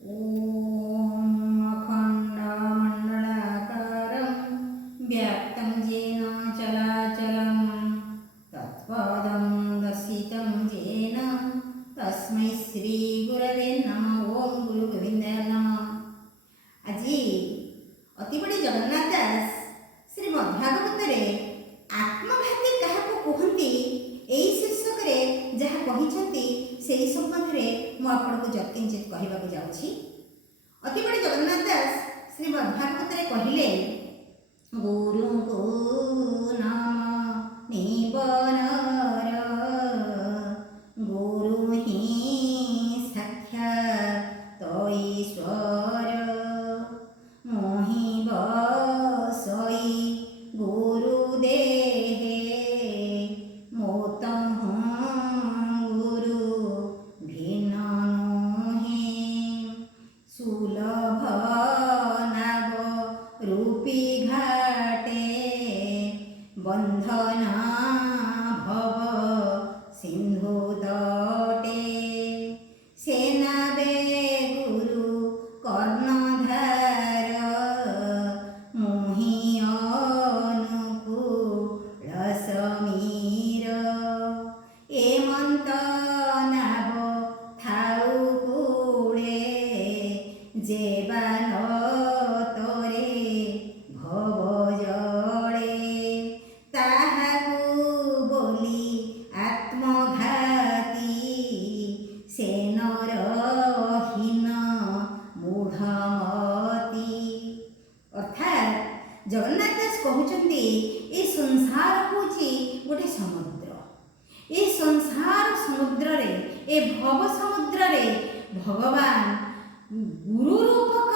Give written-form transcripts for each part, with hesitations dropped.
ॐ अखण्डमण्डलाकारं व्याप्तं येन चराचरं तत्पदं दर्शितं येन तस्मै श्रीगुरवे नमः। ओम गुरु गोविंदाय नमः। आज अति बड़ी जगन्नाथ दास श्रीमद्भागवत आत्मघाती क्या कहती यही शीर्षक जहाँ कही से संबंध में मुझे जत्किंचित कहवाक जाऊँगी। अति बड़ी जगन्नाथ दास श्रीमद्भागवत कहले गुरु को नाम निबनर गुरु ही साक्षात ईश्वर मोहि बसई गुरुदेहे मोतम गुरु भिन्न नोहे सुलभ नाग रूपी घाटे बंधना भव सिंधु तटे सेनाबे गुरु कर्णधार मोहि अनुकूल समीर एमंत नाभ थाउ कूड़े जेबान तोरे भव जड़े ताहाकु बोली आत्मघाती सेनरहीन मूढ़मती। अर्थात जगन्नाथ दास कहते ये संसार हूँ गोटे समुद्र। ये संसार समुद्र रे ए भव समुद्र रे भगवान गुरु रूपक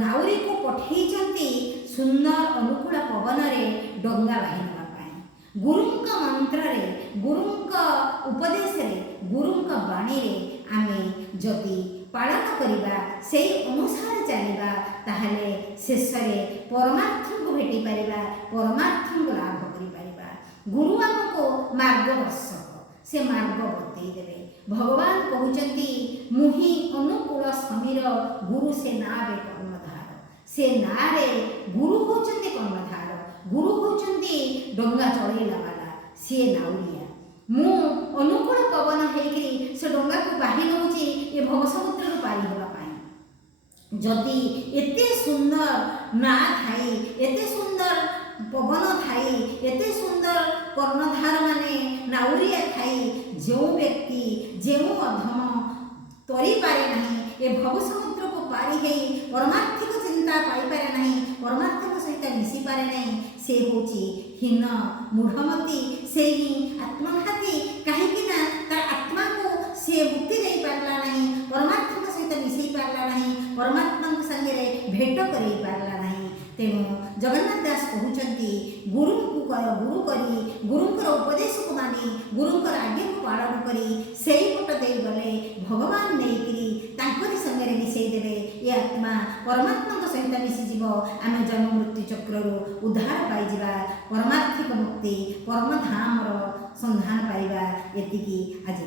नाउरी को पठई सुंदर अनुकूल पवन रे डंगा बाही नापी गुरुंक मंत्र रे गुरुंक उपदेश रे गुरुंक बाणी रे आमे जदि पालन करिबा से अनुसार चलिबा ताहले शेष रे परमार्थ को भेटी परिबा परमार्थ को लाभ करि परिबा। गुरु आमको मार्गदर्शक से मार्ग बतई देवे। भगवान कहउचंती मुहि अनुकूल समीर गुरु से नावे कर्णधार से नारे गुरु होचंती कर्णधार गुरु होचंती डंगा चलैला वाला से नाउरिया मु अनुकूल पवन हेकरी से डंगा को बाही नउची ए भव समुद्र को पारी होबा पाई। जदि एते सुंदर ना थाई एते सुंदर पवन थाई एते सुंदर कर्णधार माने नाउरिया थाई जो व्यक्ति जो अधम तरी पारे नहीं ए भव समुद्र को पारी गई परमार्थिक चिंता पाई पारे नहीं परमार्थिक सहित मिसी पारे नहीं से होची हीन मूढ़मती से ही आत्मघाती कहीं आत्मा को से मुक्ति दे पारला नहीं परमात्मा सहित मिसई पारला नहीं परमात्मा संगे भेट कर पारला नहीं। तेणु जगन्नाथ दास कहते गुरु गुरु करी गुरुंकर उपदेश को मानी गुरुंकर आज्ञा को पालन करी से पट दे गले भगवान नहीं संगे मिसई देवे ये आत्मा परमात्मा सहित मिसीज आम जन्म मृत्यु चक्र उद्धार पाई परमार्थिक मुक्ति परमधाम सन्धान पाइबा। एतिकी आज